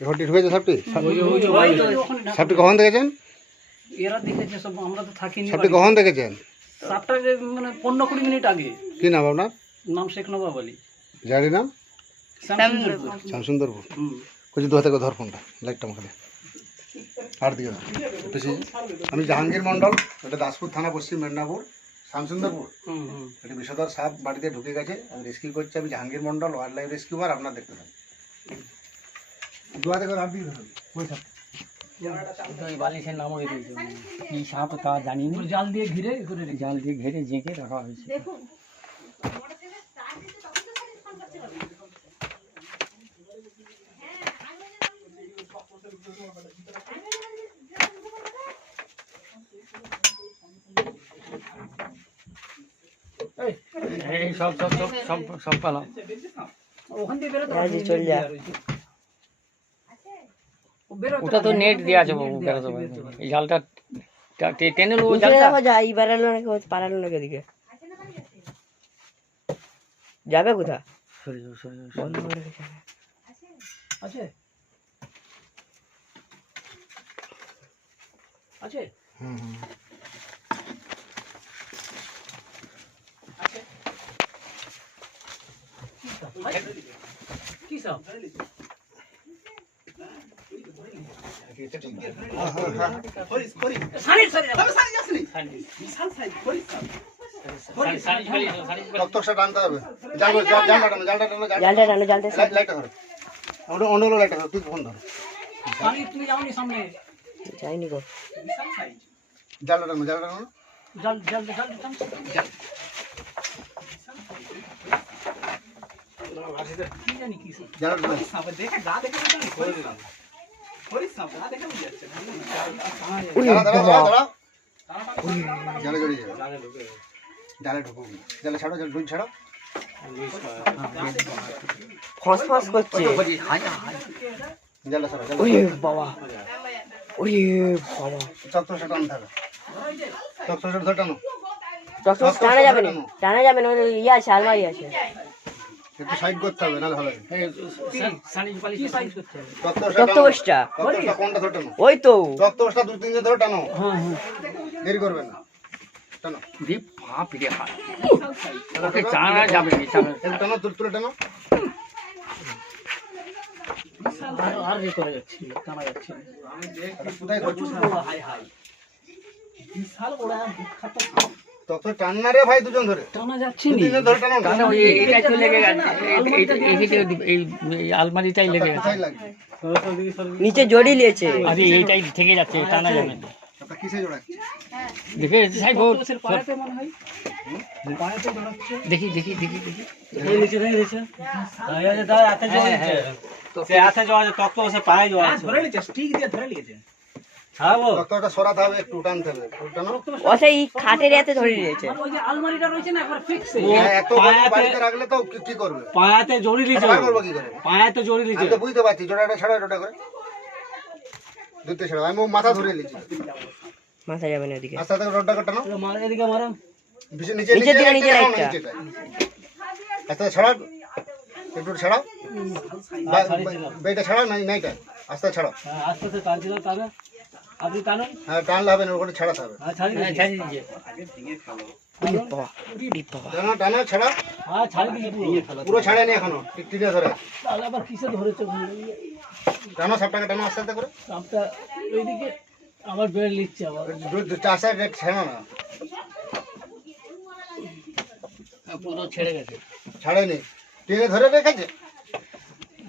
ঘরটি ঢুকেছে সাপটি? সাপটি কখন দেখেছেন? এরা দেখেছে সব আমরা তো থাকিনি সাপটি কখন দেখেছেন? সাতটা যে মানে পনেরো কুড়ি মিনিট আগে। কি নাম আপনার? নাম শেখ নবাব আলী। জানি নাম? শ্যামসুন্দরপুর। কুচি দু হাতে ধর ফোনটা। লাইটটা আমাকে আর দিকে আমি জাহাঙ্গীর মণ্ডল এটা দাসপুর থানা পশ্চিম মেদিনীপুর শ্যামসুন্দরপুর। এটি বিষধর সাপ বাড়িতে ঢুকে গেছে আমি রেস্কিউ করছি। আমি জাহাঙ্গীর মণ্ডল ওয়াইল্ড লাইফ রেস্কিউবার আপনার দেখতে থাকুন। দু করে আর দিকে ধরুন ওই সাপ ওই বালিশের নামও দিয়েছে। কি সাপ তা জানি না জাল দিয়ে ঘিরে করে জাল দিয়ে ঘেরে জেঁকে রাখা হয়েছে। এই সব সব সব সব সব পেলাম ওখান দিয়ে বেরোতে চল নেট যা। দেওয়া রয়েছে। ও বেরোতে ওটা তো নেট দেওয়া আছে বাবু বেরোতে পারবে এই জালটা টেনে নেব জালটা। দেখো যা বেড়ালো নাকি পালালো নাকি ওদিকে। যাবে কোথা সরে যাও, সরে যাও, সরে বন্ধ করে আছে? আছে? হুম হুম। কি সব? যাইনি গো জালটা টানো জালটা টানো জল জল জল জল জালটা দাঁড়া দাঁড়া দাঁড়া জালে জড়িয়ে যাবে। জালে ঢুকুক জালে ছাড়ো জালে ডুই ছাড়ো। ফস ফস করছে। জালে ছাড়ো ওরে বাবা। ওরে ধরে টানা। যাবে না। টানা। যাবে না ইয়ে আছে আলমারি আছে। একটু সাইড করতে হবে না। হবে? কোনটা ধরে টানো? ওই তো। রক্তটা দুই তিন দিন ধরে টানো। হ্যাঁ হ্যাঁ। দেরি করবেন না। টানো। দিয়ে বাপ রে। ওকে যাবে না, টানো তুলে তুলে টানো। আর আর করে যাচ্ছি টানা যাচ্ছে এটা কোথায় করছিস হাই হাই বিশাল বড় এক বিখ্যাত চক্র রে ভাই দুজন ধরে। টানা যাচ্ছে নি। তিন ধরে টানো টানা ওই এইটাই তো লেগে গেছে। এই- এই- এই- এই- এই- এই আলমারিটাই লেগে গেছে। নিচে জড়ি লিয়েছে। আরে এইটাই থেকে যাচ্ছে টানা যাবে। না আপনার কিসে জোড়াচ্ছে? দেখে সাই ভোট সে পায়াতে মনে হয়? পায়াতে ধরাচ্ছে দেখি দেখি দেখি দেখি। ধরে নিচ্ছে স্টিক দিয়ে ধরে নিয়েছে রক্তটা সরাতে হবে একটু টানতে হবে একটু টানো ও সেই ধরে নিয়েছে। হ্যাঁ, এত বাড়িতে রাখলে তো কি- কি করবে? পায়াতে জড়ি লিছে করব কি করে? পায়াতে জড়ি তো বুঝতে পারছি জোড়াটা ছাড়া জোড়া করে। দুটো ছাড়া আমি মাথা ধরে নিচ্ছি মাথা যাবে না ওদিকে আস্তে আস্তে রোডটা কাটানো। এদিকে মারো। নিচে নিচে দিকে, নিচে আস্তে আস্তে ছাড়াও। একটু ছাড়াও। বেটা ছাড়াও নাই নাইটা। আস্তে আস্তে ছাড়াও। হ্যাঁ, আস্তে আস্তে টানছিল তাহলে আপনি টানুন হ্যাঁ টানলে হবে না ওখানে ছাড়াতে হবে। হ্যাঁ ছাড়ি হ্যাঁ, দিয়েছি। ছাড়িয়ে। ওরে বাবা ওরে বাবা টানো টানো ছাড়াও হ্যাঁ ছাড়ি দিয়েছি পুরো। ছাড়েনি এখনও ঠিক টিনে ধরে। তাহলে আবার কিসে ধরেছে টানো সবটাকে টানো আস্তে আস্তে করে। সাপটা ওইদিকে আবার বের লিচ্ছে আবার। চার সাইড না। পুরো ছেড়ে গেছে। ছাড়েনি। টিনে ধরে রেখেছে?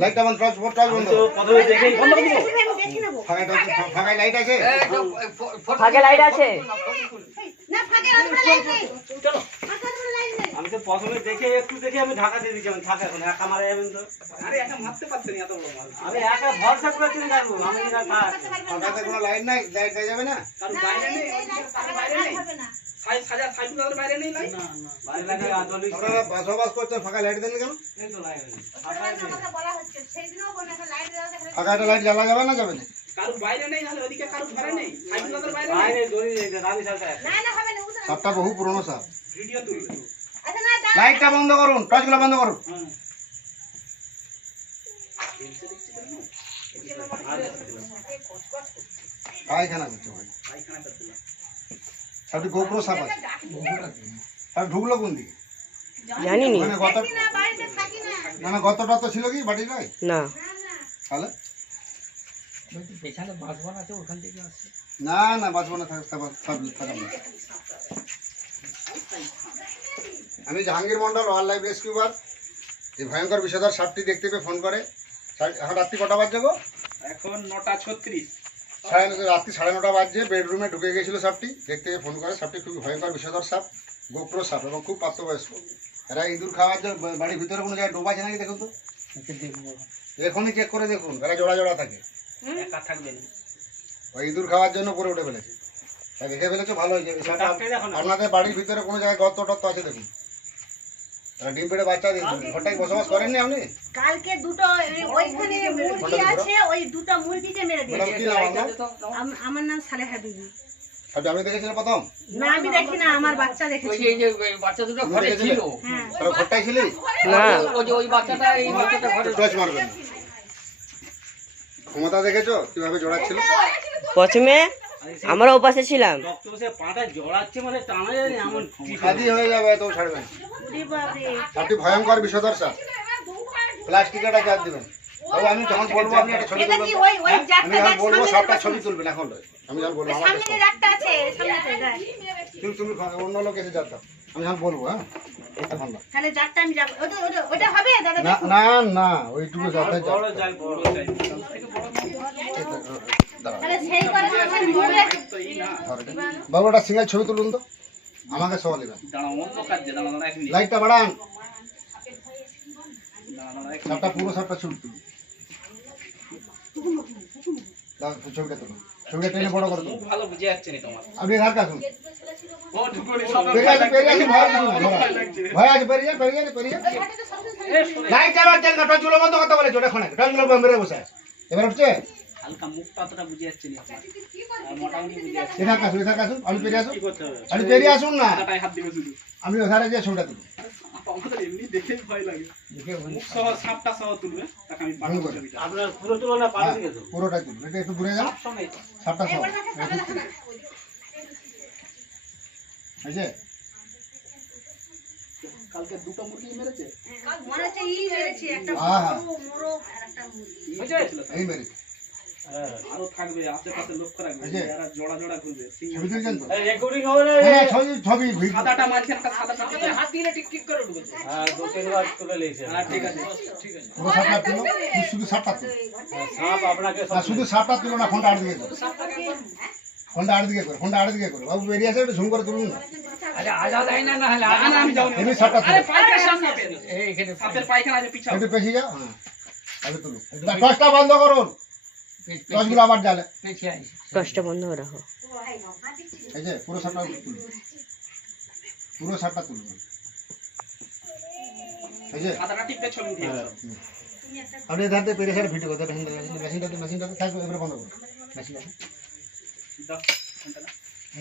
লাইটটা বন্ধ। টর্চ বন্ধ টর্চ বন্ধ ফাঁকা লাইট আছে? ফাঁকা লাইট আছে। না ফাঁকা লাইট নেই। চলো। আমি তো প্রথমে দেখে একটু দেখে আমি ঢাকা দিয়ে দিচ্ছি আমি থাকা এখন একা মারা যাবেন তো। আরে একা মারতে পারতেন এত বড় আমি একা ভরসা করে চিনি কাটবো আমি না থাক ফাঁকাতে কোনো লাইট নাই লাইট দেওয়া যাবে না? কারণ বাইরে নেই? বাইরে নেই? লাইট জ্বালা যাবে না যাবে না? সাপটা বহু পুরনো সাপ। ভিডিও তুলবে। লাইটটা বন্ধ করুন টর্চগুলো বন্ধ করুন। পায়খানা করছে ভাই। গোপ্রো সাপ আছে। ঢুকলো কোন দিকে? জানিনি। মানে গত মানে গতটা তো ছিল কি বাড়ির গায়ে না। তাহলে? না না বাঁচবো না থাক- থাক- না। আমি জাহাঙ্গীর মন্ডল ওয়াইল্ড লাইফ রেস্কিউবার। এই ভয়ঙ্কর বিষধর সাপটি দেখতে পেয়ে ফোন করে। এখন রাত্রি কটা বাজছে গো? এখন নটা ছত্রিশ। সাড়ে রাত্রি সাড়ে নটা বাজছে বেডরুমে ঢুকে গেছিল সাপটি। দেখতে পেয়ে ফোন করে সাপটি খুবই ভয়ঙ্কর বিষধর সাপ গোপ্রো সাপ এবং খুব প্রাপ্তবয়স্ক। এরা ইঁদুর খাওয়ার জন্য বাড়ির ভিতরে কোনো জায়গায় ডোবা আছে নাকি দেখুন তো? এখনই চেক করে দেখুন এরা জোড়া জোড়া থাকে। একা থাকবেন ওই ইঁদুর খাওয়ার জন্য পরে উঠে ফেলেছে। তা দেখে ফেলেছো ভালো হয়েছে। আপনাদের বাড়ির ভিতরে কোনো জায়গায় গর্ত টর্ত আছে দেখুন। ডিম পেড়ে বাচ্চা ঘরটায় বসবাস করেননি আপনি? কালকে দুটো ওইখানে মুরগি আছে ওই দুটো মুরগিকে মেরে দিয়েছে। কি নাম আপনার? আমার নাম সালেহা বিবি সাপটা আমি দেখেছিলাম প্রথম? না আমি দেখি না আমার বাচ্চা দেখেছি এই যে বাচ্চা দুটো ঘরে ছিল? হ্যাঁ। তাহলে ঘরটাই ছিলি? না। ওই যে ওই বাচ্চাটা এই বাচ্চাটা ঘরে টচ মারবেন। ক্ষমতা দেখেছ? কীভাবে জোড়াচ্ছিল? প্রথমে আমরা ওপাশে ছিলাম। পাটা জড়াচ্ছে মানে টানা যায় না এমন খাদি হয়ে যাবে তো ছাড়বেন ভয়ঙ্কর বিষধর সাপ প্লাস্টিকের একটা চার দিবেন। তবে আমি যখন বলব আপনি একটা ছবি তুলবেন। ওই আমি যখন বলব দেখো। ছবি তুলবেন এখন নয়। আমি যখন বলব আমার সামনে যে জাতটা আছে সামনে দেখ। তুমি তুমি অন্য লোক এসে যাও। আমি যখন বলব হ্যাঁ? না। তাহলে জাতটা আমি যাব। ওটা ওটা ওটা হবে? দাদা না না না ওইটুকু যাতে বড় জাল বড় জাল তাহলে সেই করে আমার মনে তো এই না বাবু একটা সিঙ্গেল ছবি তুলুন তো আমাকে সবাই মিনিট লাইটটা বাড়ান সাপটা পুরো সাপটা ছবি তুলুন ছবিটা তুলুন ছবিটা টেনে বড় করে তুলুন ভালো বুঝে যাচ্ছে না তোমার আপনি ধার ভয় আছে পেরিয়ে পেরিয়ে পেরিয়ে। লাইট আবার বন্ধ করতে ওটা খনে মেরে বসে আছে এবার উঠছে হালকা মুখটা অতটা বুঝে যাচ্ছে না মোটামুটি বুঝে যাচ্ছে। পেরিয়ে আসুন। পেরিয়ে আসুন হাত দিবে শুধু আমি ওধারে যে ছবিটা তুলুন আমাদের এমনি দেখে ভয় লাগে। মুখ সহ সাপটা সহ তুলবে তাকে আমি পাঠাবো ছবিটা। আপনার পুরো তুলনা পাল্টে হ্যাঁ, পুরোটাই এটা একটু সাপটা কালকে দুটো মুরগি মেরেছে? হচ্ছে ই মেরেছে একটা। বড় মোরগ আর একটা মুরগি। বুঝেছিল এই মেরে হ্যাঁ আরও থাকবে আশেপাশে লক্ষ্য রাখবে এরা জোড়া জোড়া ঘুরবে। ছবি তুলছেন তো? রেকর্ডিং হবে না হ্যাঁ ছবি ছবি সাদাটা মাঝখানে একটা সাদা সাদা হাত দিয়ে টিক টিক করে হ্যাঁ দু তিনবার তুলে লেগেছে হ্যাঁ ঠিক আছে। ঠিক আছে। পুরো সাপটা তুলো? শুধু সাপটা তুলো। সাপ আপনাকে শুধু সাপটা তুলো না ফোনটা আট দিকে করো। ফোনটা আট দিকে করো ফোনটা আট দিকে করো। বাবু বেরিয়ে আসে ঝুম করে তুলুন না। আরে আজা দেয় না না হলে না, না, আমি যাব না। আরে পায়খানা সামনে এই এখানে সাপের পায়খানা আছে পিছাও। একটু পেছি যাও। হ্যাঁ টসটা বন্ধ করুন। টসগুলো আবার জ্বালে পেছিয়ে আইছে কষ্ট বন্ধ রাখো এই যে পুরো সাপটা তুলুন পুরো সাপটা তুলুন এই যে সাদাটা টিপতে ছবি উঠিয়ে হ্যাঁ, হুম। আপনি এধার থেকে পেরে সার ভিডিও করতে মেশিনটাতে মেশিনটাতে থাকবে এবারে বন্ধ করুন মেশিনটাতে দাও ফোনটা দাও।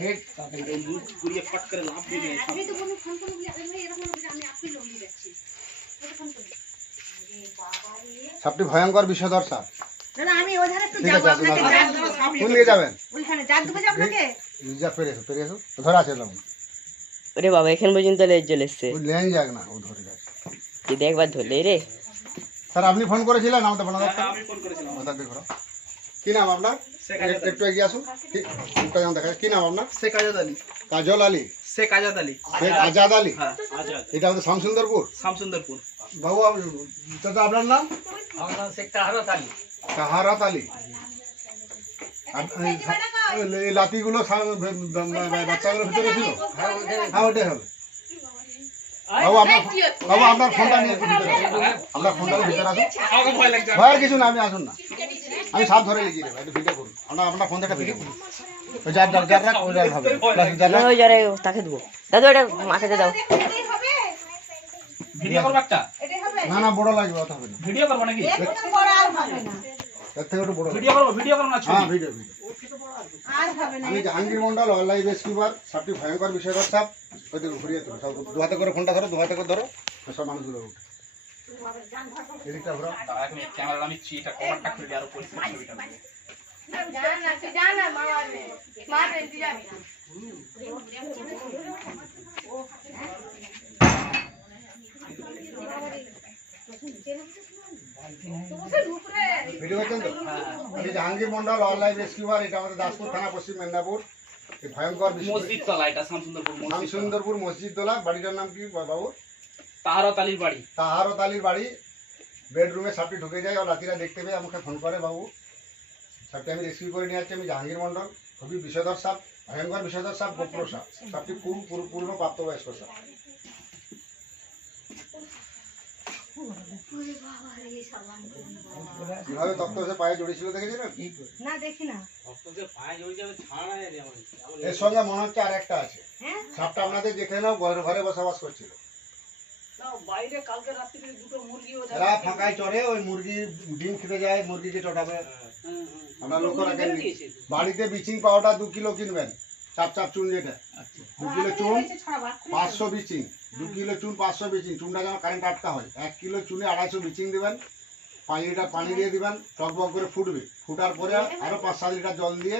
এই তাকে এই মুখ ঘুরিয়ে ফট করে লাভ দিয়ে দেয় আমি তো কোনো ফোন করে আমি এরকম হবে আমি আপনি লঙ্গি যাচ্ছি ওটা ফোন করি আরে বাবা রে সাপটি ভয়ঙ্কর বিষধর সাপ দাদা আমি ওধারে একটু ঠিক যাব আছে, আপনাকে আসুন, জাত আসুন। দেবো। কোন দিকে যাবেন। ওইখানে জাত দেবো যে আপনাকে? যা পেরে এসো পেরে এসো। ধরে আছে এরকম ওরে বাবা এখান পর্যন্ত লেজ চলে এসছে। ওই লেন যাক না ও ধরে যাচ্ছে যদি একবার ধরলে রে? স্যার আপনি ফোন করেছিলেন? আমাদের ফোন হ্যাঁ, আমি ফোন করেছিলাম। ওটা দেখো কি নাম আপনার? শেখ আজাদ আলী। একটু এগিয়ে আসুন। কি- মুখটা যেমন দেখা যায়। কি নাম আপনার? শেখ আজাদ আলী। কাজল আলী। শেখ আজাদ আলী। শেখ আজাদ আলী? হ্যাঁ আচ্ছা এটা আমাদের শামসুন্দরপুর? শামসুন্দরপুর। বাবু আপ- চাচা আপনার নাম? আমার নাম শেখ তাহারত আলী। তাহারাত আলী। এই লাতিগুলো বাচ্চাগুলোর ভিতরে ছিল? হ্যাঁ ওটাই হবে বাবু আপনার বাবু আপনার ফোনটা নিয়ে ভিতরে আপনার ফোনটা ভিতরে আসুন ভয় ভয়ের কিছু না আপনি আসুন না। আমি সাপ ধরে লিখিয়ে দেবো একটু ভিডিও করুন। আপনার আপনার ফোন থেকে ভিডিও করুন। যার যার যার রাখ ওই যার হবে। না ওই যারে তাকে দেবো। দাদু এটা মাথাতে দাও। ভিডিও করব একটা? না না বড় লাগবে অত হবে না। ভিডিও করব নাকি? বড় আর হবে না। এর থেকে একটু বড় ভিডিও ভিডিও করব না হ্যাঁ ভিডিও ভিডিও। আর হবে না। আমি জাহাঙ্গীর মন্ডল অনলাইন রেস্কিউবার সাপটি ভয়ঙ্কর বিষয়কর সাপ ওই দেখুন ঘুরিয়ে তুলো। সব দু হাতে করে ফোনটা ধরো দু হাতে করে ধরো। সব মানুষগুলো উঠে। এদিকটা ঘোরাও। ক্যামেরা আমি চিটা কভারটা খুলে দিই পরিষ্কার ছবিটা দেবো। ভিডিও করছেন তো? আমি জাহাঙ্গীর মন্ডল অনলাইন রেস্কিউবার এটা আমাদের দাসপুর থানা পশ্চিম মেদিনীপুর। ভয়ঙ্কর মসজিদ তলা এটা শামসুন্দরপুর নাম মসজিদ তলা। বাড়িটার নাম কি বাবু? তাহারত আলীর বাড়ি। তাহারত আলীর বাড়ি। বেডরুমে সাপটি ঢুকে যায় আর রাতিরা দেখতে পেয়ে আমাকে ফোন করে বাবু। সাপটি আমি রেস্কিউ করে নিয়ে যাচ্ছি আমি জাহাঙ্গীর মন্ডল। খুবই বিষধর সাপ ভয়ঙ্কর বিষধর সাপ গোপ্র সাপ সাপটি পূর্ণ প্রাপ্তবয়স্ক সাপ। কীভাবে তত্ত্ব হয়ে পায়ে জড়িয়েছিল দেখেছিলেন না দেখি না। এর সঙ্গে মনে হচ্ছে আর একটা আছে। হ্যাঁ? সাপটা আপনাদের দেখে নাও ঘরে ঘরে বসবাস করছিল। বাইরে কালকে রাত্রিরে দুটো মুরগি এরা ফাঁকায় চড়ে ওই মুরগি ডিম খেতে যায় মুরগিকে চটাবে আপনার লক্ষ্য রাখেন বাড়িতে বিচিং পাউডার দু কিলো কিনবেন। চাপ চাপ চুন যেটা দু। কিলো চুন পাঁচশো বিচিং। দু কিলো চুন পাঁচশো বিচিং। চুনটা যেন কারেন্ট আটকা হয়। এক কিলো চুনে আড়াইশো বিচিং দেবেন। পাঁচ লিটার পানি দিয়ে দিবেন টকবক করে ফুটবে। ফুটার পরে আরও পাঁচ সাত লিটার জল দিয়ে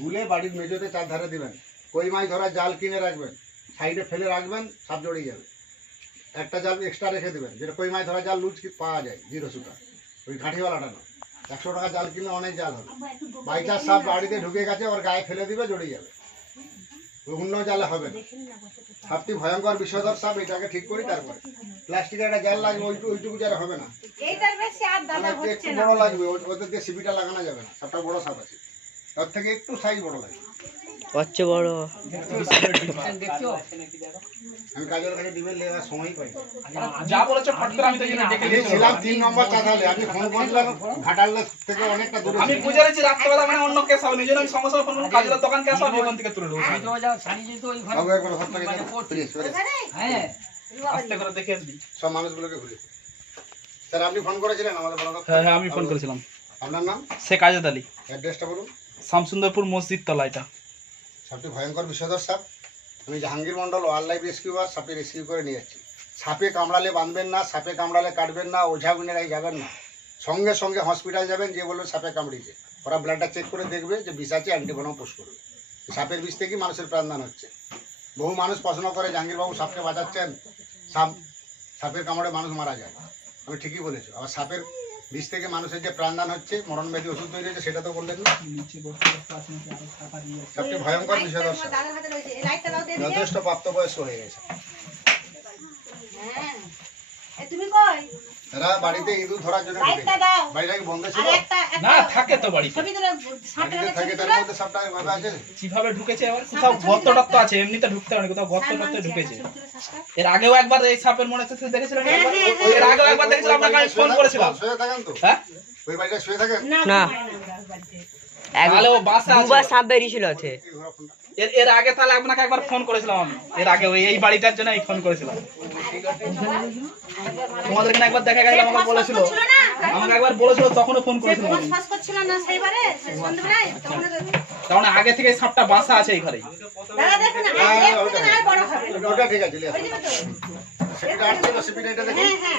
গুলে বাড়ির মেঝোতে চারধারে দিবেন। কই মাছ ধরার জাল কিনে রাখবেন। সাইডে ফেলে রাখবেন সাপ জড়িয়ে যাবে। একটা জাল এক্সট্রা রেখে দেবেন। যেটা কই মাছ ধরা জাল লুজ কি পাওয়া যায় জিরো সুতা। ওই ঘাঁটিওয়ালাটা না। একশো টাকা জাল কিনলে অনেক জাল হবে। বাইচার সাপ বাড়িতে ঢুকে গেছে ওর গায়ে ফেলে দিবে জড়িয়ে যাবে। অন্য জালে হবে। সাপটি ভয়ঙ্কর বিষধর সাপ এটাকে ঠিক করি তারপরে। প্লাস্টিকের একটা জাল লাগবে ওইটু ওইটুকু জালে হবে না। একটু বড় লাগবে ওই- ওদের দিয়ে সিপিটা লাগানো যাবে না সাপটা বড় সাপ আছে। তার থেকে একটু সাইজ বড় লাগবে। হচ্ছে বড়। আমি কাজের কাছে ডিমের লেবার সময় পাই যা বলেছ ফট করে আমি তো এখানে ডেকে ছিলাম তিন নম্বর চাঁদালে আপনি ফোন করলেন ঘাটালের থেকে অনেকটা দূরে আমি বুঝে রেছি রাত্রেবেলা মানে অন্য কেস হবে নিজের আমি সঙ্গে সঙ্গে ফোন করলাম কাজের দোকান কেস হবে ওখান থেকে তুলে নেব। আমি তো যা সানিয়ে তো ওই ঘরে বাবু একবার হাত লাগিয়ে মানে। হ্যাঁ। আস্তে করে দেখে আসবি। সব মানুষগুলোকে ঘুরে। স্যার আপনি ফোন করেছিলেন আমাদের হ্যাঁ হ্যাঁ আমি ফোন করেছিলাম। আপনার নাম? শেখ আজাদ আলী। অ্যাড্রেসটা বলুন। শামসুন্দরপুর মসজিদ তলা এটা। সাপটি ভয়ঙ্কর বিষধর সাপ। আমি Jahangir Mondal wildlife rescuer সাপে রেস্কিউ করে নিয়ে যাচ্ছি। সাপে কামড়ালে বাঁধবেন না, সাপে কামড়ালে কাটবেন না, ওঝা গুনেরাই যাবেন না। সঙ্গে সঙ্গে হসপিটাল যাবেন, যে বলবেন সাপে কামড়িয়েছে। ওরা ব্লাডটা চেক করে দেখবে যে বিষ আছে অ্যান্টিভেনম পুশ করবে। সাপের বিষ থেকেই মানুষের প্রাণদান হচ্ছে। বহু মানুষ প্রশ্ন করে, জাহাঙ্গীরবাবু, সাপকে বাঁচাচ্ছেন? সাপ, সাপের কামড়ে মানুষ মারা যায়। আমি ঠিকই বলেছ। আবার সাপের বিষ থেকে মানুষের যে প্রাণদান হচ্ছে মরণ ব্যাধি ওষুধ তৈরি হচ্ছে সেটা তো বললেন না? সাপটি ভয়ঙ্কর বিষধর সাপ দাদার হাতে রয়েছে। এই লাইটটা দাও দিয়ে দিয়ে যথেষ্ট প্রাপ্তবয়স্ক হয়ে গেছে। হ্যাঁ। এ তুমি কই? এরা বাড়িতে ইঁদুর ধরার জন্য লাইটটা ঢুকেছে। দাও। বাড়িটা কি বন্ধ ছিল? না থাকে তো থাকে তার মধ্যে সবটা আছে। কীভাবে ঢুকেছে কোথাও গর্ত টর্ত আছে এমনিতে ঢুকতে পারে কোথাও গর্ত টর্ত ঢুকেছে। এর আগেও একবার এই সাপের মনে হচ্ছে দেখেছিলেন হ্যাঁ, হ্যাঁ, হ্যাঁ। এর আগেও একবার দেখেছিলাম আপনাকে আমি ফোন করেছিলাম। শুয়ে থাকেন তো? হ্যাঁ? ওই বাড়িটা শুয়ে থাকেন? না? এর এর আগে তাহলে আপনাকে একবার ফোন করেছিলাম আমি। এর আগে ওই এই বাড়িটার জন্য আমি ফোন করেছিলাম। তোমাদের একবার দেখা গেছিল আমাকে বলেছিল। আমাকে একবার বলেছিল তখনও ফোন করেছিলাম তার মানে আগে থেকে সাপটা বাসা আছে এই ঘরেই। দাদা দেখুন আর হ্যাঁ, হ্যাঁ হ্যাঁ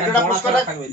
একটা থাকবে